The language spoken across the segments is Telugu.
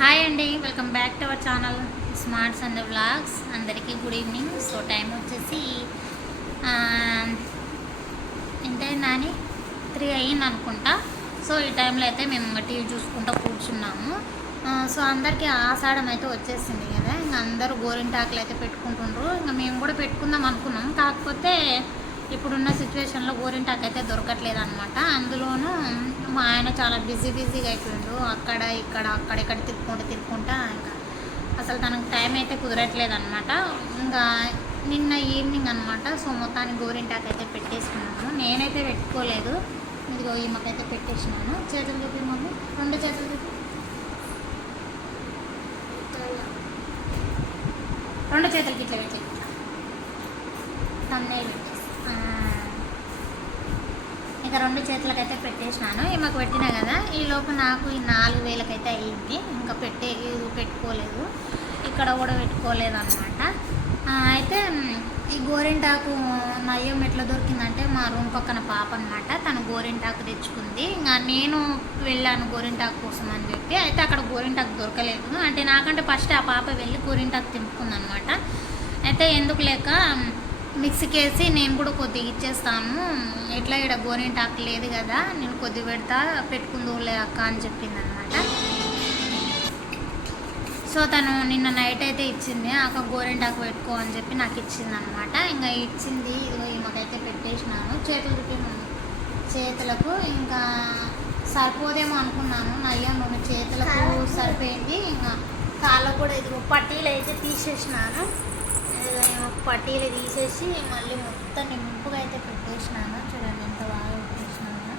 హాయ్ అండి welcome back to our channel smarts and vlogs అందరికీ గుడ్ ఈవినింగ్ సో టైం వచ్చేసి ఆ, ఎంత త్రీ అయ్యింది అనుకుంటా. సో ఈ టైంలో అయితే మేము టీవీ చూసుకుంటూ కూర్చున్నాము. Uh, సో అందరికీ ఆషాఢం అయితే వచ్చేసింది కదా. ఇంకా అందరూ గోరింటాకులు అయితే పెట్టుకుంటుండ్రు. ఇంకా మేము కూడా పెట్టుకుందాం అనుకున్నాం. కాకపోతే ఇప్పుడున్న సిచ్యువేషన్లో గోరింటాకు అయితే దొరకట్లేదు అనమాట అందులోనూ మా ఆయన చాలా బిజీ బిజీగా అయిపోయిండు. అక్కడ ఇక్కడ అక్కడ ఇక్కడ తిరుక్కుంటూ తిరుక్కుంటా ఇంకా అసలు తనకు టైం అయితే కుదరట్లేదు అనమాట ఇంకా నిన్న ఈవినింగ్ అనమాట సో మొత్తానికి గోరింటాకు అయితే పెట్టేసుకున్నాను. నేనైతే పెట్టుకోలేదు. ఇదిగో ఈమెకైతే పెట్టేసినాను. చేతులు చూపి మమ్మీ రెండు చేతులు చూపి రెండు చేతులకి ఇట్లా పెట్టి తన్నే ఇక రెండు చేతులకైతే పెట్టేసినాను. ఈమెకు పెట్టినా కదా ఈ లోపు నాకు ఈ నాలుగు వేలకైతే అయ్యింది. ఇంకా పెట్టే పెట్టుకోలేదు. ఇక్కడ కూడా పెట్టుకోలేదు అనమాట అయితే ఈ గోరింటాకు నయ్యం ఎట్లా దొరికిందంటే మా రూమ్ పక్కన పాప అనమాట తను గోరింటాకు తెచ్చుకుంది. ఇంకా నేను వెళ్ళాను గోరింటాకు కోసం అని చెప్పి. అయితే అక్కడ గోరింటాకు దొరకలేదు. అంటే నాకంటే ఫస్ట్ ఆ పాప వెళ్ళి గోరింటాకు తింపుకుందనమాట అయితే ఎందుకు లేక మిక్సీకి వేసి నేను కూడా కొద్దిగా ఇచ్చేస్తాను. ఎట్లా ఇక్కడ గోరింటాకు లేదు కదా నేను కొద్ది పెడతా పెట్టుకుందులే అక్క అని చెప్పింది అనమాట సో తను నిన్న నైట్ అయితే ఇచ్చింది అక్క గోరింటాకు పెట్టుకో అని చెప్పి నాకు ఇచ్చింది అనమాట ఇంకా ఇచ్చింది ఇదిగో ఈమెకైతే పెట్టేసినాను చేతులు చేతులకు ఇంకా సరిపోదేమో అనుకున్నాను నయ్యా నూనె చేతులకు సరిపోయింది ఇంకా కాళ్ళకు కూడా ఇదిగో పట్టీలు అయితే తీసేసినాను. పట్టీలు తీసేసి మళ్ళీ మొత్తం నింపుగా అయితే పెట్టేసినాను. చూడండి ఎంత బాగా పెట్టేసినాను.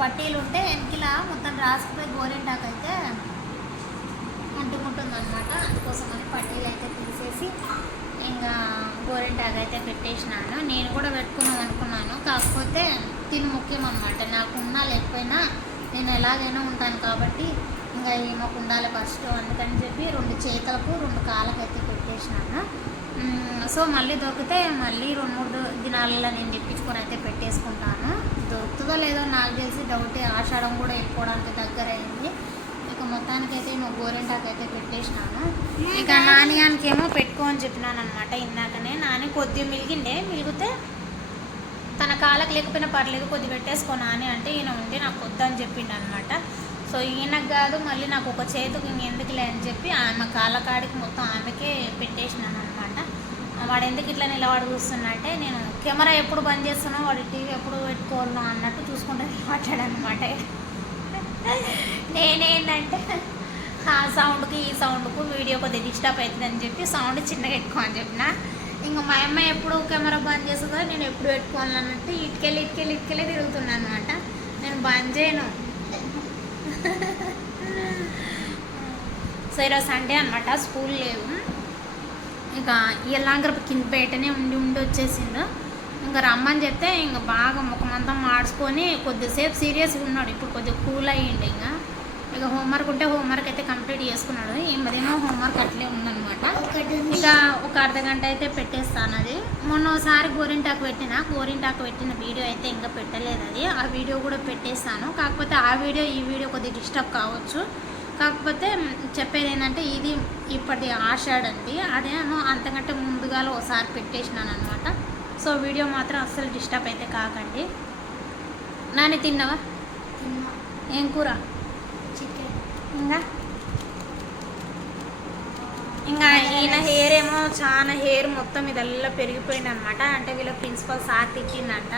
పట్టీలు ఉంటే వెనకిలా మొత్తం రాసుకుపోయి గోరింటాకు అయితే అంటుకుంటుంది అనమాట అందుకోసమని పట్టీలు అయితే తీసేసి ఇంకా గోరింటాకు అయితే పెట్టేసినాను. నేను కూడా పెట్టుకుందాం అనుకున్నాను. కాకపోతే తిని ముఖ్యం అనమాట నాకున్నా లేకపోయినా నేను ఎలాగైనా ఉంటాను కాబట్టి ఇంకా ఈమెకు ఉండాలి ఫస్ట్ అందుకని చెప్పి రెండు చేతులకు రెండు కాళ్ళకు అయితే పెట్టేసినాను. సో మళ్ళీ దొరికితే మళ్ళీ రెండు మూడు దినాలలో నేను తెప్పించుకొని అయితే పెట్టేసుకుంటాను. దొరుకుతుందో లేదో నాకు తెలిసి డౌటే ఆషాఢం కూడా ఎక్కువడానికి దగ్గర అయింది ఇక మొత్తానికి అయితే నువ్వు గోరింటాకు అయితే పెట్టేసినాను. ఇక నానియానికి ఏమో పెట్టుకో అని చెప్పినాను అనమాట ఇందాకనే. నాని కొద్దిగా మిలిగిండే. మిలిగితే తన కాళ్ళకి లేకపోయినా పర్లేదు కొద్ది పెట్టేసుకో నాని అంటే ఈయన ఉంటే నాకు వద్దని చెప్పిండు అనమాట సో ఈయనకు కాదు మళ్ళీ నాకు ఒక చేతికి ఎందుకులే అని చెప్పి ఆమె కాళ్ళకాడికి మొత్తం ఆమెకే పెట్టేసినాను అనమాట వాడు ఎందుకు ఇట్లా నిలబడి కూర్చున్నట్టే నేను కెమెరా ఎప్పుడు బంద్ చేస్తున్నా వాడు టీవీ ఎప్పుడు పెట్టుకోవాలో అన్నట్టు చూసుకుంటే నిలబడ్డాడనమాట నేనేంటంటే ఆ సౌండ్కి ఈ సౌండ్కు వీడియో కొద్దిగా డిస్టర్బ్ అవుతుందని చెప్పి సౌండ్ చిన్నగా ఎక్కువ అని చెప్పిన. ఇంకా మా అమ్మ ఎప్పుడు కెమెరా బంద్ చేస్తుందో నేను ఎప్పుడు పెట్టుకోవాలి అన్నట్టు ఇటుకెళ్ళి ఇటుకెళ్ళి ఇటుకెళ్ళి తిరుగుతున్నాను అనమాట నేను బంద్ చేయను. సో ఈరోజు సండే అనమాట స్కూల్ లేవు. ఇక ఇలాంగర కింద బయటనే ఉండి ఉండి వచ్చేసిండు. ఇంకా రమ్మని చెప్తే ఇంకా బాగా ముఖమంతా మార్చుకొని కొద్దిసేపు సీరియస్గా ఉన్నాడు. ఇప్పుడు కొద్దిగా కూల్ అయ్యిండు ఇంకా. ఇక హోంవర్క్ ఉంటే హోంవర్క్ అయితే కంప్లీట్ చేసుకున్నాడు. ఈ మధ్యన హోంవర్క్ అట్లే ఉందన్నమాట. ఇక ఒక అర్ధ గంట అయితే పెట్టేస్తాను అది. మొన్న ఒకసారి గోరింటాకు పెట్టిన గోరింటాకు పెట్టిన వీడియో అయితే ఇంకా పెట్టలేదు అది. ఆ వీడియో కూడా పెట్టేస్తాను. కాకపోతే ఆ వీడియో ఈ వీడియో కొద్దిగా డిస్టర్బ్ కావచ్చు. కాకపోతే చెప్పేది ఏంటంటే ఇది ఇప్పటి ఆషాఢ్ అండి. అదేమో అంతకంటే ముందుగా ఒకసారి పెట్టేసినాను అనమాట సో వీడియో మాత్రం అస్సలు డిస్టర్బ్ అయితే కాకండి. నాని తిన్నావా? ఏం కూర? చికెన్. ఇంకా? ఇంకా ఈయన హెయిర్ ఏమో చాలా హెయిర్ మొత్తం ఇదల్లా పెరిగిపోయింది అనమాట అంటే వీళ్ళ ప్రిన్సిపల్ సార్ తిట్టిందంట.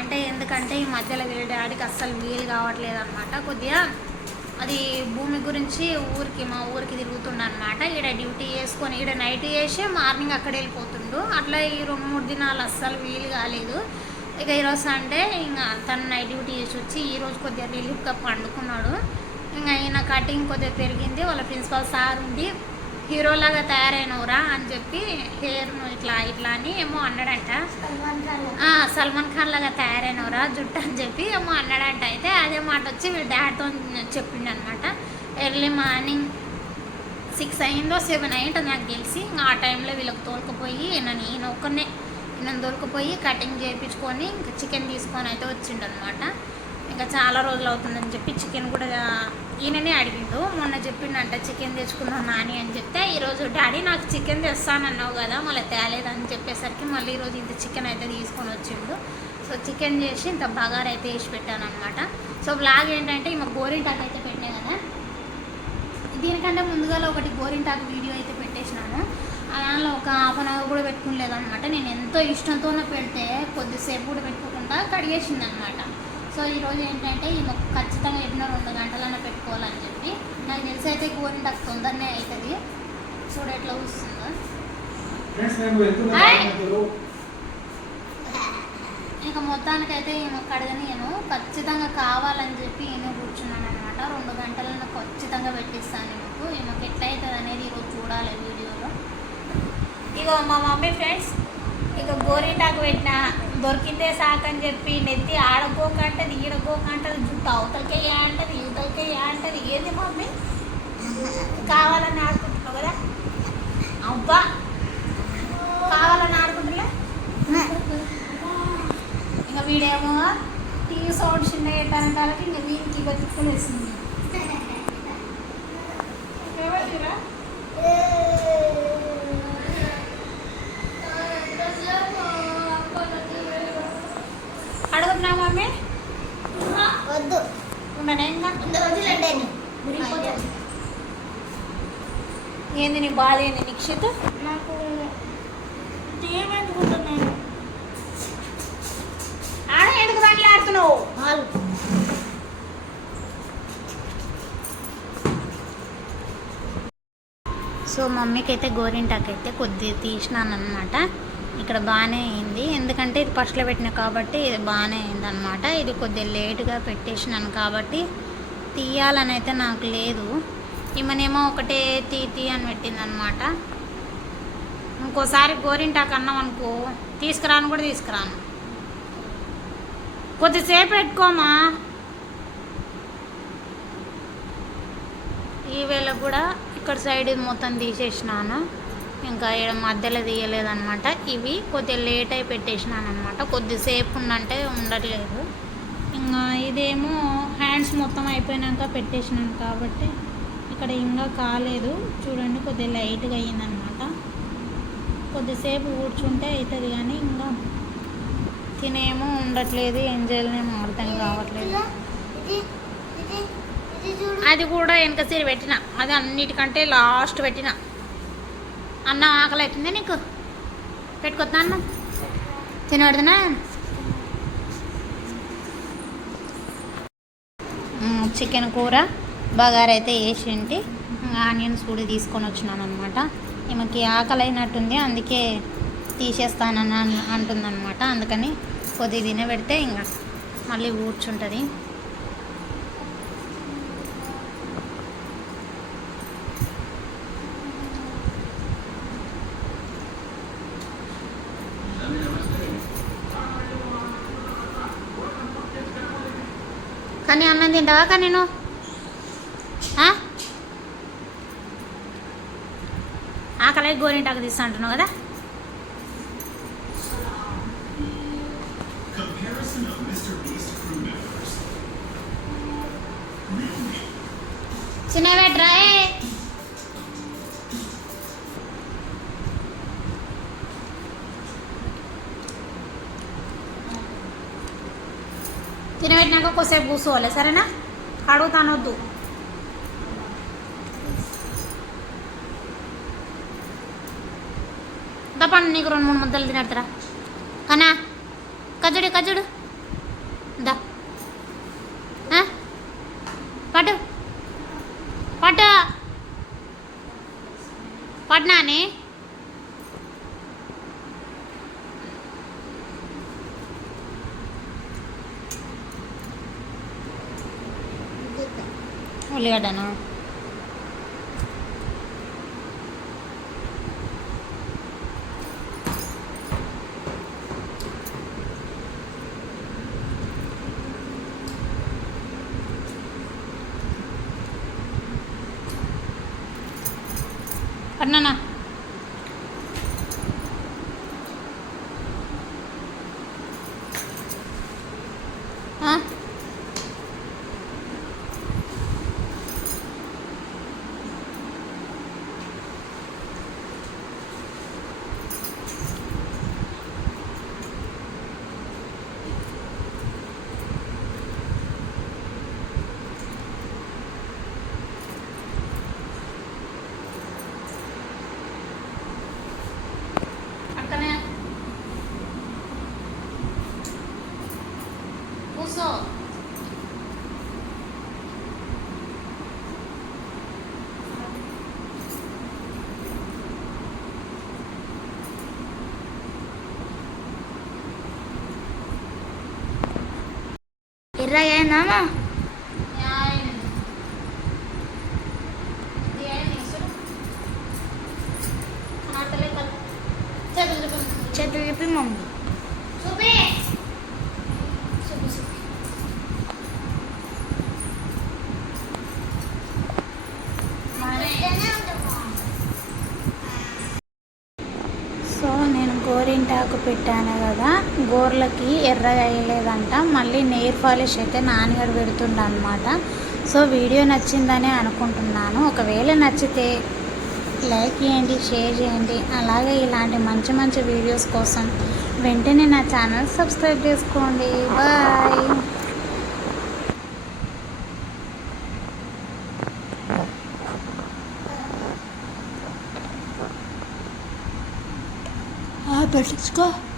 అంటే ఎందుకంటే ఈ మధ్యలో వీళ్ళ డాడీకి అస్సలు వీలు కావట్లేదు అనమాట కొద్దిగా అది భూమి గురించి ఊరికి మా ఊరికి తిరుగుతుండ అనమాట ఈడ డ్యూటీ చేసుకొని ఈడ నైట్ చేసి మార్నింగ్ అక్కడ వెళ్ళిపోతుండు. అట్లా ఈ రెండు మూడు దినాలు అస్సలు వీలు కాలేదు. ఇక ఈరోజు సండే ఇంకా తను నైట్ డ్యూటీ చేసి వచ్చి ఈరోజు కొద్దిగా రిలీఫ్గా పండుకున్నాడు. ఇంకా ఈయన కటింగ్ కొద్దిగా పెరిగింది. వాళ్ళ ప్రిన్సిపల్ సార్ ఉండి హీరోలాగా తయారైనవురా అని చెప్పి హెయిర్ను ఇట్లా ఇట్లా అని ఏమో అన్నాడంట. సల్మాన్ ఖాన్ ఆ, సల్మాన్ ఖాన్ లాగా తయారైనవరా జుట్టు అని చెప్పి ఏమో అన్నాడంట. అయితే అదే మాట వచ్చి వీళ్ళ డాడ్తో చెప్పిండు అనమాట ఎర్లీ మార్నింగ్ సిక్స్ అయిందో సెవెన్ అయిందో నాకు తెలిసి ఇంకా ఆ టైంలో వీళ్ళకి తోలుకుపోయి నన్ను ఈయన ఒక్కనే నన్ను దొరికిపోయి కటింగ్ చేయించుకొని ఇంకా చికెన్ తీసుకొని అయితే వచ్చిండు అనమాట ఇంకా చాలా రోజులు అవుతుందని చెప్పి చికెన్ కూడా ఈయననే అడిగిండు మొన్న చెప్పిండంట చికెన్ తెచ్చుకున్నాను నాని అని చెప్తే ఈరోజు డాడీ నాకు చికెన్ తెస్తానన్నావు కదా మళ్ళీ తేలేదని చెప్పేసరికి మళ్ళీ ఈరోజు ఇంత చికెన్ అయితే తీసుకొని వచ్చిండు. సో చికెన్ చేసి ఇంత బగారు అయితే వేసి పెట్టాను అనమాట సో బ్లాగ్ ఏంటంటే ఈమె గోరింటాకు అయితే పెట్టే కదా. దీనికంటే ముందుగా ఒకటి గోరింటాకు వీడియో అయితే పెట్టేసినాను. దానిలో ఒక హాఫ్ అన్ అవర్ కూడా పెట్టుకోలేదు అనమాట నేను ఎంతో ఇష్టంతోనే పెడితే కొద్దిసేపు కూడా పెట్టుకోకుండా కడిగేసింది అనమాట సో ఈరోజు ఏంటంటే ఈ మొక్క ఖచ్చితంగా ఎన్నో రెండు గంటలన్నా పెట్టుకోవాలని చెప్పి. నాకు తెలిసి అయితే గోరింటాకు తొందరనే అవుతుంది చూడ ఎట్లా వస్తుందో. ఇక మొత్తానికైతే ఈమె నేను ఖచ్చితంగా కావాలని చెప్పి ఈమె కూర్చున్నాను అనమాట రెండు గంటలను ఖచ్చితంగా పెట్టిస్తాను మీకు ఈమెకు ఎట్లా అవుతుంది అనేది ఈరోజు చూడాలి వీడియోలో. ఇక మా మమ్మీ ఫ్రెండ్స్ ఇక గోరింటాకు పెట్టిన దొరికిందే సాకని చెప్పి నెత్తి ఆడకోకంటది ఈడకోకంటది జుట్టు అవతలకే ఏ అంటది యువతలకే అంటది ఏది మమ్మీ? కావాలని ఆడుకుంటున్నావు కదా? అబ్బా! కావాలని ఆడుకుంటున్నా ఇంకా వీడేమో టీవీ సౌండ్ చిన్న పెట్టాను కాబట్టి ఇంకా వీనికి బతుకులేసింది అడుగుతున్నా మమ్మీ వద్దు ఇంకా మురిగిపోతుంది ఏంది నీ బాధ ఏంది నిక్షిత్ నాకు ఏమనుకుంటున్నాను ఆడ ఎందుకు బండ్లు ఆడుతున్నావు? సో మమ్మీకి అయితే గోరింటాకు అయితే కొద్దిగా తీసినాను అనమాట ఇక్కడ బాగానే అయింది. ఎందుకంటే ఇది ఫస్ట్లో పెట్టిన కాబట్టి ఇది బాగానే అయింది అనమాట ఇది కొద్దిగా లేటుగా పెట్టేసినాను కాబట్టి తీయాలని అయితే నాకు లేదు. ఈమెనేమో ఒకటే తీ తీ అని పెట్టింది అనమాట ఇంకోసారి గోరింటాకు అన్నాం అనుకో తీసుకురాను కూడా తీసుకురాను. కొద్దిసేపు పెట్టుకోమా? ఈవేళ కూడా ఇక్కడ సైడ్ మొత్తం తీసేసినాను. ఇంకా ఇక్కడ మధ్యలో తీయలేదన్నమాట. ఇవి కొద్దిగా లేట్ అయి పెట్టేసినాను అనమాట కొద్దిసేపు ఉండంటే ఉండట్లేదు. ఇంకా ఇదేమో హ్యాండ్స్ మొత్తం అయిపోయినాక పెట్టేసినాను కాబట్టి ఇక్కడ ఇంకా కాలేదు. చూడండి కొద్దిగా లైట్గా అయ్యిందనమాట కొద్దిసేపు కూర్చుంటే అవుతుంది కానీ ఇంకా తినేమో ఉండట్లేదు. ఏం చేయలేమో అర్థం కావట్లేదు. అది కూడా వెనక సీర పెట్టిన. అది అన్నిటికంటే లాస్ట్ పెట్టిన. అన్నం ఆకలి అవుతుంది నీకు? పెట్టుకొద్దా అన్నం. తినబడుతున్నా చికెన్ కూర బగారైతే వేసింటి. ఆనియన్స్ కూడా తీసుకొని వచ్చినాను అనమాట ఈమెకి ఆకలి అయినట్టుంది అందుకే తీసేస్తానని అంటుందన్నమాట. అందుకని కొద్ది తినబెడితే ఇంకా మళ్ళీ కూర్చుంటుంది కానీ అన్నం కానీ నేను? ఆకలి గోరింటాకు తీస్తా అంటున్నావు కదా Comparison of Mr. Beast crew members. చిన్న పెట్టరాయే తినబెట్టినాక కూర్చోవాలి సరేనా? కడుగుతానొద్దు తప్పండి నీకు రెండు మూడు ముద్దలు తినడతారా? కనా కజుడు కజుడు దా. పట్టు. పట్టు. పట్నాని ಉಳ್ಳಿಗಡ್ಡೆನಾ ఎర్రగాయనామా చేతులు చెప్పి మమ్మీ సో నేను గోరింటాకు పెట్టాను కదా గోర్లకి ఎర్రగా వేయలేదంట. మళ్ళీ నెయిర్ పాలిష్ అయితే నాన్నగారు పెడుతుండ అనమాట సో వీడియో నచ్చిందనే అనుకుంటున్నాను. ఒకవేళ నచ్చితే లైక్ చేయండి షేర్ చేయండి. అలాగే ఇలాంటి మంచి మంచి వీడియోస్ కోసం వెంటనే నా ఛానల్ సబ్స్క్రైబ్ చేసుకోండి. బాయ్. Let's go.